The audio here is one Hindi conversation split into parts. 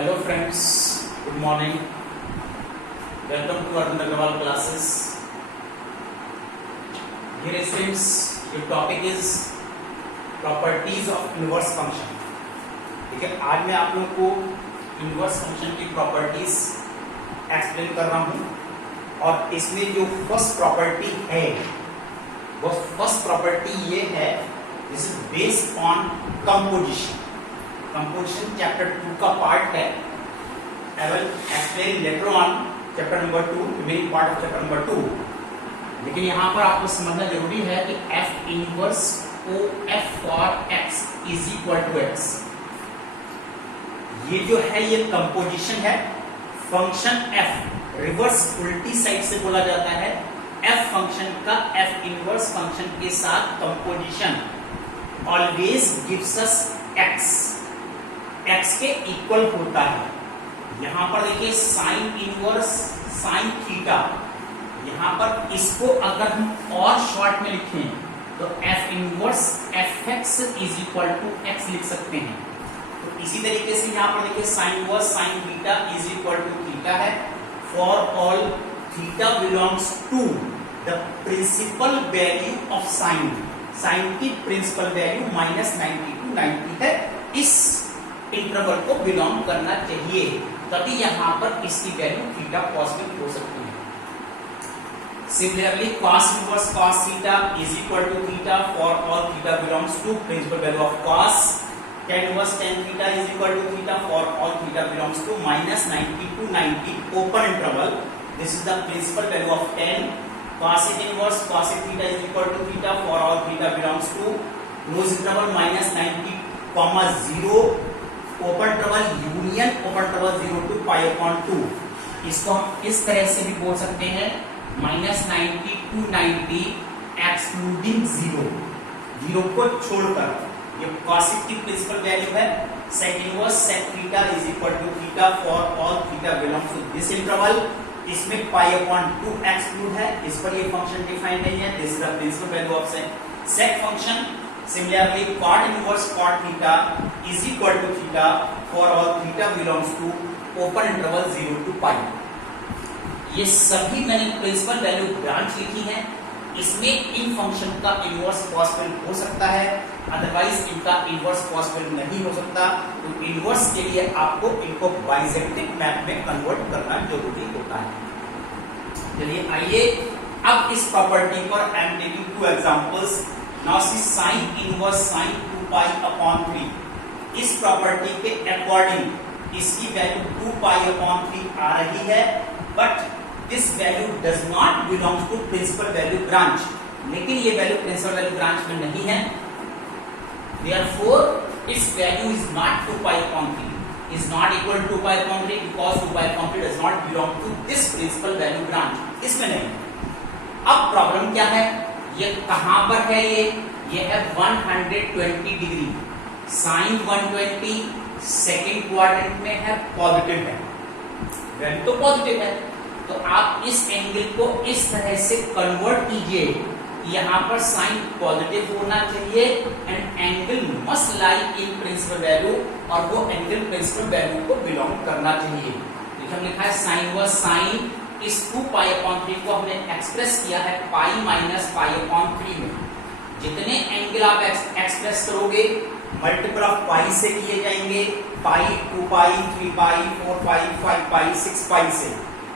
Hello friends, good morning. Welcome to Arvind Agarwal classes. Dear students, your topic is properties of inverse function. ठीक है, आज मैं आप लोगों को इनवर्स फंक्शन की प्रॉपर्टीज एक्सप्लेन कर रहा हूं और इसमें जो फर्स्ट प्रॉपर्टी है वो फर्स्ट प्रॉपर्टी ये है, this is based on composition. Composition chapter 2 का पार्ट है. I will explain later on chapter number 2, remaining part of chapter number 2. लेकिन यहाँ पर आपको समझना जरूरी है कि f inverse o f for x is equal to x. ये जो है ये कंपोजिशन है. फंक्शन f रिवर्स उल्टी साइड से बोला जाता है. f फंक्शन का f इनवर्स फंक्शन के साथ composition always gives us x. x के इक्वल होता है. यहां पर देखिए साइन इनवर्स साइन थीटा. यहां पर इसको अगर हम और शॉर्ट में लिखें तो f inverse fx is equal to x लिख सकते हैं. तो इसी तरीके से यहां पर देखिए sine inverse sine theta is equal to theta है. For all theta belongs to the principal value of sine. Sine की प्रिंसिपल वैल्यू -90 to 90 है. इस इंटरवल को बिलोंग करना चाहिए, तभी यहां पर इसकी वैल्यू थीटा पॉजिटिव हो सकती है. Similarly cos inverse cos theta is equal to theta for all theta belongs to principal value of cos. tan inverse tan theta is equal to theta for all theta belongs to -90 to 90 open interval. This is the principal value of tan. cosec inverse cosec theta is equal to theta for all theta belongs to close interval -90, 0 open interval union open interval 0 to π/2. इसको हम इस तरह से भी बोल सकते हैं -90 to 90 एक्सक्लूडिंग 0 को छोड़कर. ये cosec की प्रिंसिपल वैल्यू है. sec inverse sec theta is equal to theta for all theta belongs to this interval. इसमें π/2 एक्सक्लूड है. इस पर ये फंक्शन डिफाइन नहीं है. This is the principal value of sec function. Similarly, cot inverse cot theta is equal to theta for all theta belongs to open interval 0 to π. ये सभी मैंने प्रिंसिपल वैल्यू ब्रांच लिखी है. इसमें इन फंक्शन का इनवर्स पॉसिबल हो सकता है, अदरवाइज इनका इनवर्स पॉसिबल नहीं हो सकता. तो इनवर्स के लिए आपको इनको बाइजेक्टिक मैप में कन्वर्ट करना जरूरी होता है. चलिए आइए अब इस प्रॉपर्टी पर I am taking 2 examples. Now see sin inverse sin 2π/3. इस प्रॉपर्टी के अकॉर्डिंग इसकी वैल्यू 2π/3 आ रही है, but this value does not belong to principal value branch. लेकिन ये वैल्यू प्रिंसिपल वैल्यू ब्रांच में नहीं है. Therefore its value is not 2π/3, is not equal to 2π/3 because 2π/3 does not belong to this principal value branch. इसमें नहीं. अब प्रॉब्लम क्या है? ये कहां पर है? ये है 120 डिग्री. साइन 120 सेकेंड क्वाड्रेंट में है, पॉजिटिव है. वैल्यू तो पॉजिटिव है. तो आप इस एंगल को इस तरह से कन्वर्ट कीजिए. यहां पर साइन पॉजिटिव होना चाहिए and angle must lie in principle value, और वो एंगल प्रिंसिपल वैल्यू को बिलोंग करना चाहिए. देखिए हम लिखा है साइन व साइन. इस 2π/3 को हमने एक्सप्रेस किया है π - π/3 में. जितने एंगल आप एक्सप्रेस करोगे मल्टीपल ऑफ पाई से किए जाएंगे. पाई 2π 3π 4π 5π 6π से,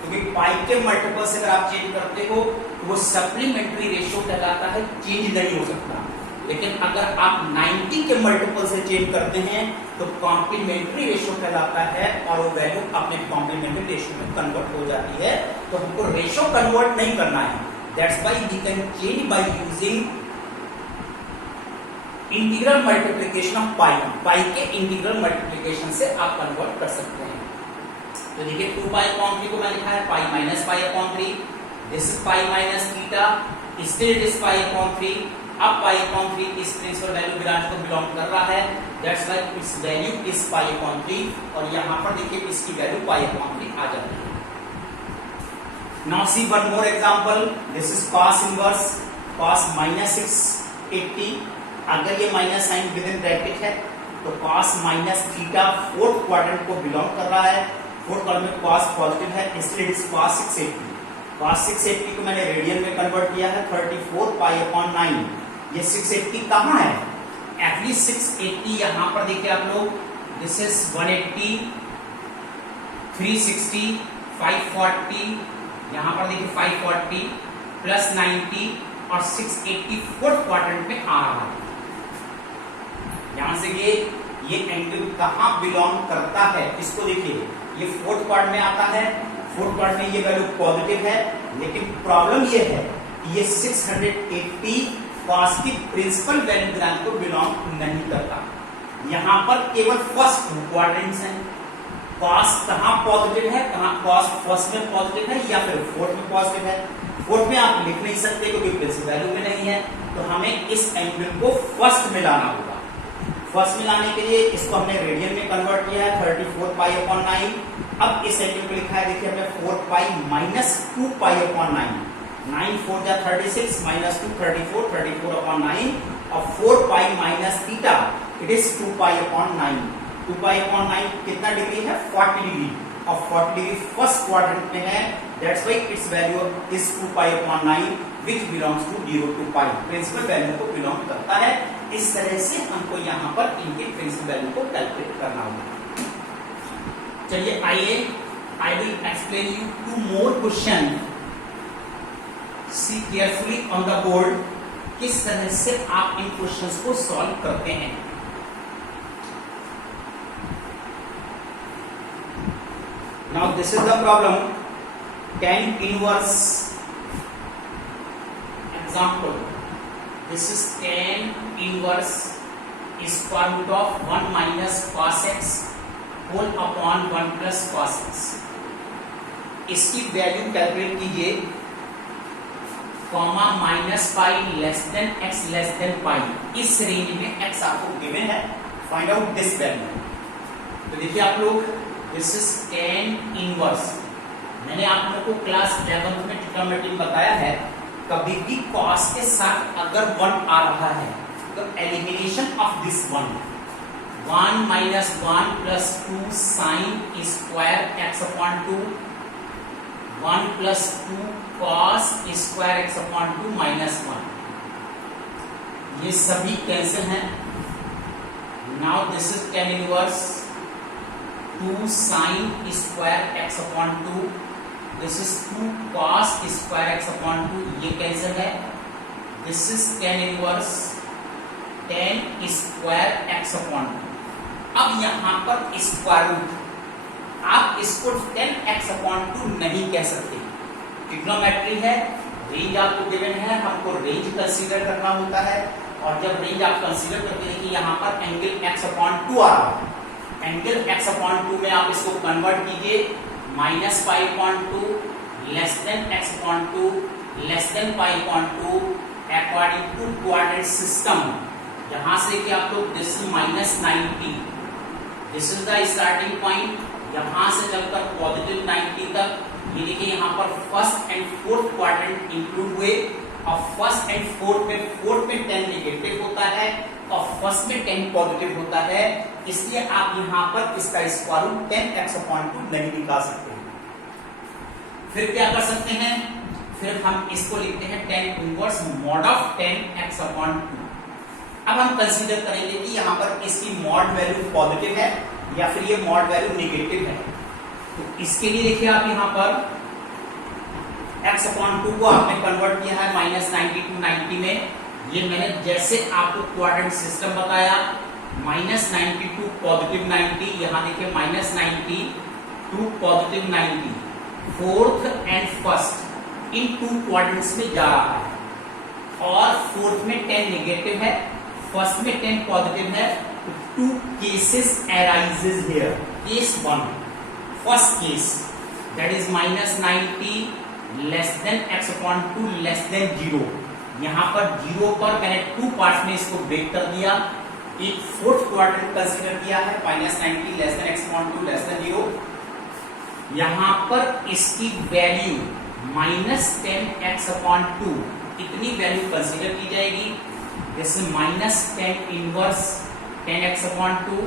क्योंकि पाई के मल्टीपल से अगर आप चेंज करते हो तो वो सप्लीमेंट्री रेशियो कहलाता है, चेंज नहीं हो सकता. लेकिन अगर आप 90 के मल्टीपल से चेंज करते हैं तो कॉम्प्लीमेंट्री रेशियो कहलाता है, और वो वैल्यू अपने कॉम्प्लीमेंट्री रेशियो में कन्वर्ट हो जाती है. तो हमको रेशियो कन्वर्ट नहीं करना है. That's why we can change by using integral multiplication of pi. Pi के इंटीग्रल मल्टीप्लिकेशन से आप कन्वर्ट कर सकते हैं. तो देखिए 2π/3 को मैं लिखा है π - π/3. This is π - theta. Still it is π/3. अब π/3 इस प्रिंसिपल वैल्यू ब्रांच को बिलोंग कर रहा है. That's why its value is π/3, और यहां पर देखिए इसकी वैल्यू π/3 आ जाती है. Now see one more example. This is cos inverse cos -680. अगर ये minus sign within bracket है तो cos minus theta fourth quadrant को बिलोंग कर रहा है। फोर्थ क्वाड्रेंट में cos पॉजिटिव है, इसलिए इट इज cos 680। cos 680 को मैंने रेडियन में कन्वर्ट किया है 34 पाई अपॉन 9। ये 680 कहाँ है? एटलीस्ट 680 यहां पर देखिए आप लोग, दिस इज 180, 360, 540, यहां पर देखिए 540 प्लस 90 और 680 फोर्थ क्वाड्रेंट में आ रहा है। यहां से ये एंगल कहां बिलोंग करता है इसको देखिए, ये फोर्थ क्वाड्रेंट में आता है। फोर्थ क्वाड्रेंट में ये वैल्यू पॉजिटिव है, लेकिन प्रॉब्लम ये है कि ये 680 cos की प्रिंसिपल वैल्यू ग्राफ को बिलोंग नहीं करता। यहां पर केवल फर्स्ट क्वाड्रेंट्स हैं। cos कहां पॉजिटिव है, कहां cos फर्स्ट में पॉजिटिव है या फिर फोर्थ में पॉजिटिव है। फोर्थ में आप लिख नहीं सकते क्योंकि प्रिंसिपल वैल्यू में नहीं है, तो हमें इस एंगल को फर्स्ट में लाना होगा। फर्स्ट में लाने के लिए इसको हमने रेडियन में कन्वर्ट किया है 34 पाई अपॉन 9। अब इस एंगल को लिखा है देखिए हमने 4 पाई माइनस 2 पाई अपॉन 9। 9 4 जा 36 माइनस 2 34, 34 अपॉन 9 और 4 pi minus theta it is 2 pi upon 9। 2 pi upon 9 कितना डिग्री है? 40 डिग्री, और 40 डिग्री फर्स्ट क्वाड्रेंट में है, that's why its value is 2 pi upon 9 which belongs to 0 to pi। Principal value को बिलोंग करता है। इस तरह से हमको यहाँ पर इनके प्रिंसिपल वैल्यू को कैलकुलेट करना होगा। चलिए आइए, आई will explain you 2 more question. See carefully on the board, किस तरह से आप इन क्वेश्चंस को सॉल्व करते हैं। Now this is the problem, tan inverse example, this is tan inverse square root of 1 minus cos x whole upon 1 plus cos x। इसकी वैल्यू कैलकुलेट कीजिए, comma minus pi less than x less than pi. इस रेंज में एक्स आपको गिवन है, फाइंड आउट दिस वैल्यू। तो देखिए आप लोग, दिस इज tan इनवर्स। मैंने आप लोगों को क्लास 11th में ट्रिग्नोमेट्री बताया है, कभी भी cos के साथ अगर 1 आ रहा है तो elimination of this 1 minus 1 plus 2 sine square x upon 2, 1 plus 2 cos square x upon 2 minus 1, ये सभी कैंसिल हैं। Now this is tan inverse 2 sine square x upon 2, this is 2 cos square x upon 2, ये कैंसिल है। This is tan inverse tan square x upon 2। अब यहां पर स्क्वायर रूट, आप इसको tan x अपॉन 2 नहीं कह सकते। ट्रिग्नोमेट्री है, रेंज आपको गिवन है, हमको रेंज कंसीडर करना होता है, और जब रेंज आप कंसीडर करते हैं कि यहाँ पर एंगल x अपॉन 2 आ रहा है, एंगल x अपॉन 2 में आप इसको कन्वर्ट कीजिए, minus pi upon 2 less than x upon 2 less than pi upon 2 according to quadrant system. यहां से कि आप लोग this minus 90, this is the starting point, यहां से जब तक पॉजिटिव 90 तक, ये देखिए यहाँ पर first and fourth quadrant include हुए, और फर्स्ट एंड फोर्थ में 10 नेगेटिव होता है और फर्स्ट में 10 पॉजिटिव होता है, इसलिए आप यहाँ पर इसका स्क्वायर रूट 10x अपॉन 2 नहीं निकाल सकते हैं। फिर क्या कर सकते हैं, फिर हम इसको लिखते हैं tan inverse mod of 10x upon 2। अब हम कंसीडर करेंगे कि यहाँ पर इसकी मॉड वैल्यू पॉजिटिव है या फिर ये मॉड वैल्यू नेगेटिव है। तो इसके लिए देखिए आप यहाँ पर x अपॉन 2 को आपने कन्वर्ट किया है माइनस 90 टू 90 में। ये मैंने जैसे आपको क्वाड्रेंट सिस्टम बताया, माइनस 90 टू पॉजिटिव 90, यहाँ देखिए minus 90 to positive 90, fourth and first in 2 quadrants में जा रहा है, और फोर्थ में 10 नेगेटिव है, फर्स्ट में 10 पॉजिटिव है। 2 cases arises here. Case 1, first case that is minus 90 less than x upon 2 less then 0। यहां पर 0 पर मैंने 2 पार्ट्स में इसको ब्रेक कर दिया, एक फोर्थ क्वाड्रेंट कंसीडर किया है minus 90 less than x upon 2 less then 0। यहां पर इसकी वैल्यू माइनस 10x अपॉन 2 इतनी वैल्यू कंसीडर की जाएगी, जैसे माइनस 10 इनवर्स 10x/2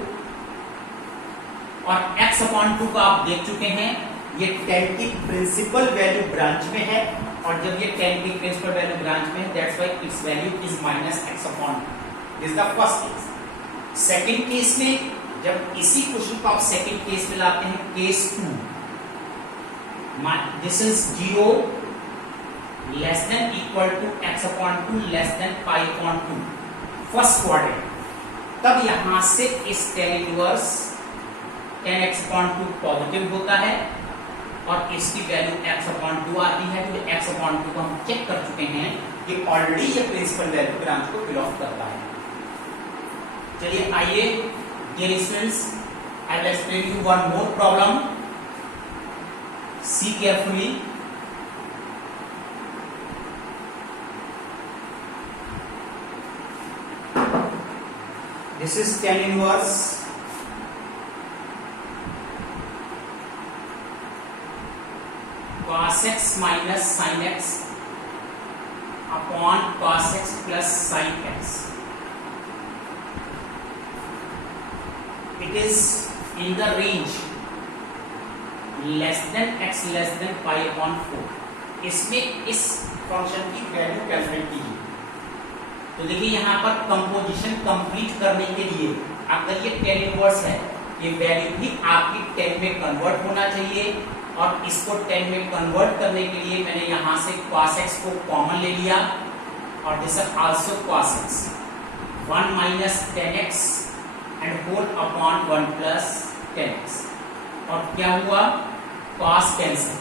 और x/2 को आप देख चुके हैं, ये 10 की प्रिंसिपल वैल्यू ब्रांच में है और जब ये 10 की प्रिंसिपल वैल्यू ब्रांच में है that's why its value is -x/2। This is the first case. Second case में जब इसी क्वेश्चन को आप सेकंड केस में लाते हैं, case 2, this is 0 less than equal to x/2 less than π/2, first quadrant, तब यहां से इस tan इनवर्स 10x/2 पॉजिटिव होता है और इसकी वैल्यू x/2 आती है। तो x/2 को हम चेक कर चुके हैं कि ऑलरेडी ये प्रिंसिपल वैल्यू ब्रांच को बिलोंग करता है। चलिए आइए dear students, I will explain you one more problem, see carefully. This is tan inverse cos x minus sin x upon cos x plus sin x. It is in the range less than x less than π/4। इसमें इस फंक्शन की वैल्यू कैलकुलेट कीजिए। तो देखिए यहाँ पर कंपोजिशन कंप्लीट करने के लिए अगर ये tan इनवर्स है, ये वैल्यू भी आपकी 10 में कन्वर्ट होना चाहिए और इसको 10 में कन्वर्ट करने के लिए मैंने यहां से cos x को कॉमन ले लिया और this is also cos x, 1 minus 10x and whole upon 1 plus 10x, और क्या हुआ, cos cancel.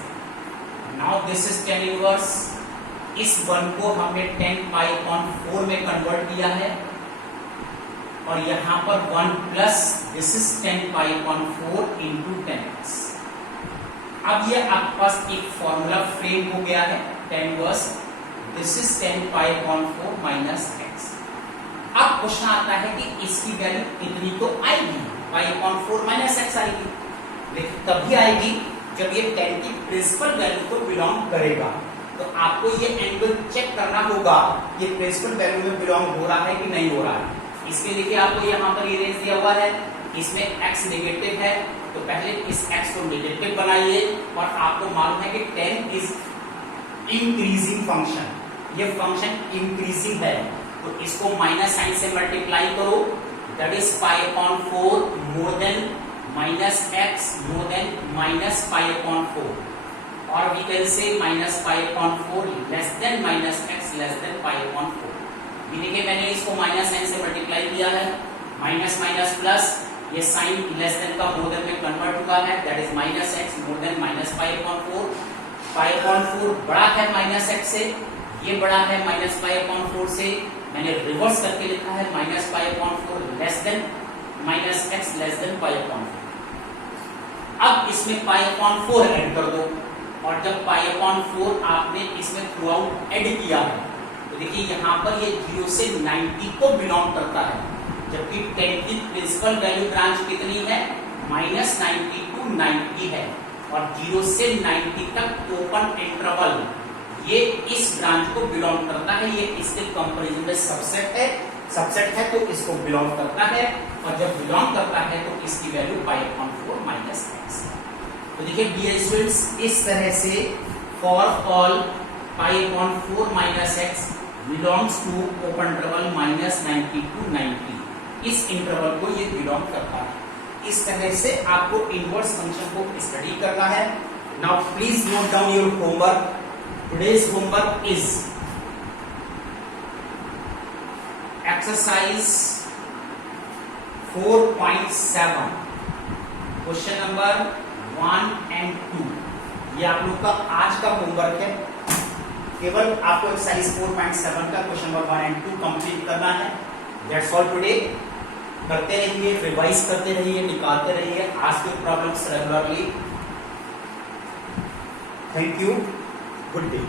Now this is tan inverse, इस 1 को हमने 10 π/4 में कन्वर्ट किया है और यहां पर 1 plus this is 10 π/4 into 10x। अब ये आपके पास एक फॉर्मूला फ्रेम हो गया है tan inverse, this is 10 π/4 minus x। अब क्वेश्चन आता है कि इसकी वैल्यू कितनी तो आएगी, π/4 माइनस x आएगी, लेकिन तभी आएगी जब ये 10 की प्रिंसिपल वैल्यू को बिलोंग करेगा। तो आपको ये एंगल चेक करना होगा ये प्रिंसिपल वैल्यू में बिलोंग हो रहा है कि नहीं हो रहा है। इसके देखिए आपको यहाँ पर ये रेंज दिया हुआ है, इसमें x नेगेटिव है तो पहले इस x को नेगेटिव बनाइए और आपको मालूम है कि 10 इज इंक्रीजिंग फंक्शन, ये फंक्शन इंक्रीजिंग है तो इसको माइनस साइन से मल्टीप्लाई करो, that is π/4 more than -x more than -π/4 और we can say -π/4 less than -x less than π/4। ये देखिए मैंने इसको माइनस साइन से मल्टीप्लाई किया है, माइनस माइनस प्लस, ये साइन लेस देन का मोर देन में कन्वर्ट हुआ है, that is -x more than -π/4। π/4 बड़ा है -x से, ये बड़ा है -π/4 से, मैंने रिवर्स करके लिखा है -π/4 less than -x less than π/4। अब इसमें π/4 ऐड कर दो और जब π/4 आपने इसमें थ्रू आउट ऐड किया है तो देखिए यहाँ पर ये 0 से 90 को बिलोंग करता है, जबकि 10 की प्रिंसिपल वैल्यू ब्रांच कितनी है, -90 to 90 है और 0 से 90 तक ओपन इंटरवल ये इस ब्रांच को बिलोंग करता है, ये इसके कंपैरिजन में सबसेट है तो इसको बिलोंग करता है और जब बिलोंग करता है तो इसकी वैल्यू π/4 माइनस x। तो देखिए डियर स्टूडेंट्स, इस तरह से for all π/4 minus x belongs to open interval -90 to 90, इस इंटरवल को ये बिलोंग करता है। इस तरह से आपको इनवर्स फंक्शन को स्टडी करना है। Now please note down your homework. Today's homework is exercise 4.7 question number 1 and 2। ये आप लोग का आज का होमवर्क है। केवल आपको एक्सरसाइज 4.7 का क्वेश्चन नंबर 1 and 2 कंप्लीट करना है। That's all today. करते रहिए, रिवाइज करते रहिए, निकालते रहिए आज के problems regularly. Thank you, good day.